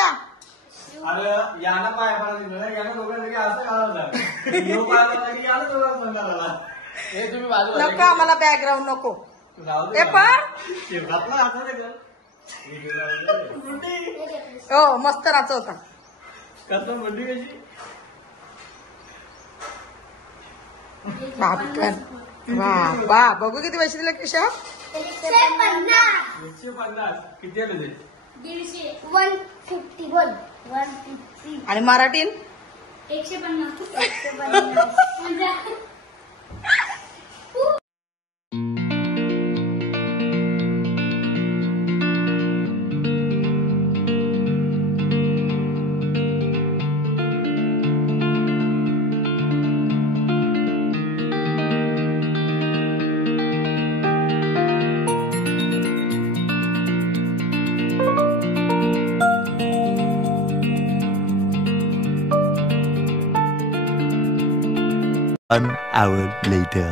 शिवच्या. अरे यानं पाय पडा यानं दोघं असं घालवलं हे तुम्ही बाजूला नको आम्हाला बॅकग्राऊंड नको. हे पण हो मस्त नाचवता. कसं मुंडी कशी वा बघू किती पैसे दिले कृषा. 150 किती आले? 150 आणि मराठीत 150. An hour later.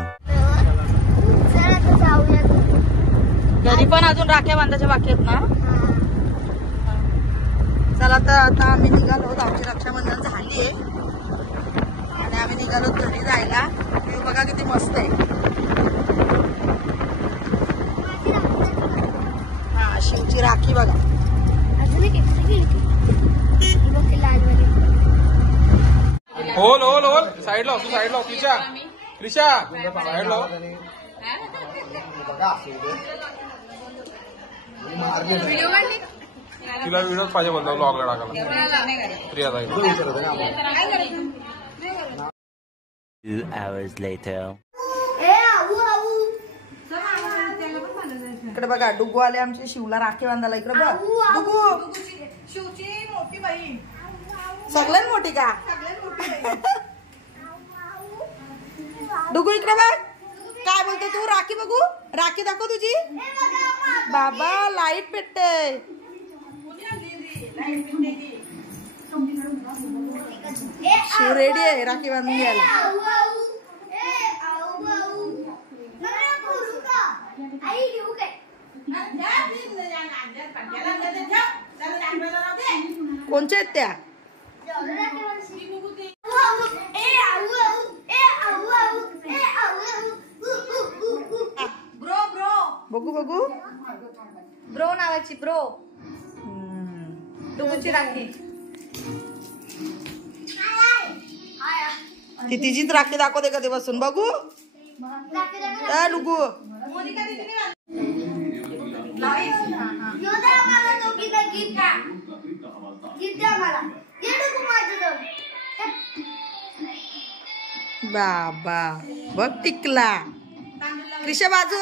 घरी पण अजून राख्या बांधायच्या बाकी आहेत ना. चला तर आता आम्ही निघालो. आमची रक्षाबंधन झाली आहे आणि आम्ही निघालो घरी जायला. व्ह्यू बघा किती मस्त आहे. हा शिवची राखी बघा. होल होल होल साईडला तू साईडला क्रिशा क्रिशा साईडला. तिला व्हिडिओ पाहिजे बोलतो ब्लॉगला टाकायला. प्रिया ताई 2 hours later. इकडे बघा डुगू आले आमचे शिवला राखी बांधायला. इकडे बघ डुगू शिवची मोठी बहीण. सगळ्यात मोठी का डुगू? इकडे बघ काय बोलते तू. राखी बघू. राखी दाखव तुझी. बाबा लाईट पेटते. शिव रेडी आहे राखी बांधून घ्यायला. कोणच्या आहेत त्या? ब्रो ब्रो बघू बघू. ब्रो नावाची ब्रो डुगूची राखी. ती तिचीच राखी दाखवते कधी बसून बघू. डुगू बाबा बघ टिकला. कृषा बाजू.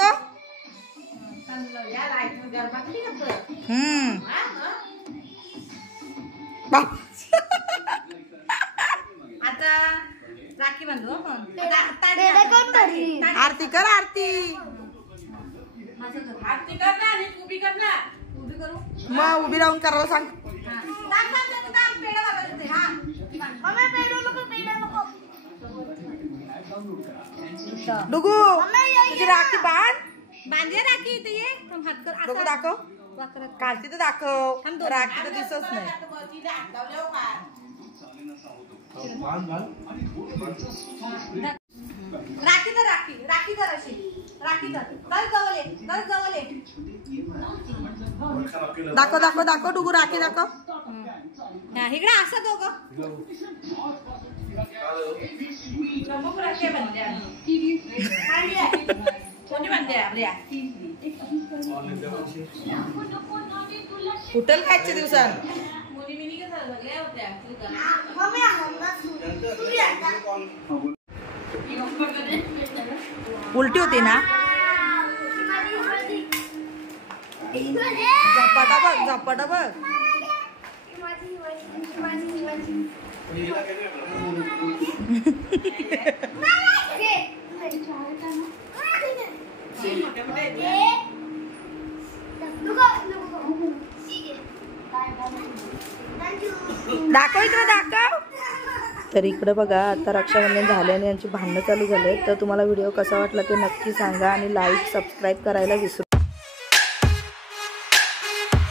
आता राखी बांधू. आरती कर. आरती आरती कर ना आणि उभी कर ना. उभी करू मग उभी राहून करायला सांग. डुगू तुझी राखी बांध. बांधे राखी इथे ये. हात कर. डुगू दाखव. कालची तर दाखव. राखी तर दिसत नाही. राखी तर राखी राखी कर अशी. राखी कर. कर जवळ ये. कर जवळ ये. दाखव दाखव दाखव डुगू राखी दाखव. इकडे असं दोघं कोणी म्हणते आपल्या फुटेल का आजच्या दिवसात. उलटी होती ना. झपाटा बघ झपाटा बघ. दाखव इकडे दाखव. तर इकडे बघा आता रक्षाबंधन झाल्याने यांची भांडणं चालू झाले. तर तुम्हाला व्हिडिओ कसा वाटला ते नक्की सांगा आणि लाईक सबस्क्राईब करायला विसरू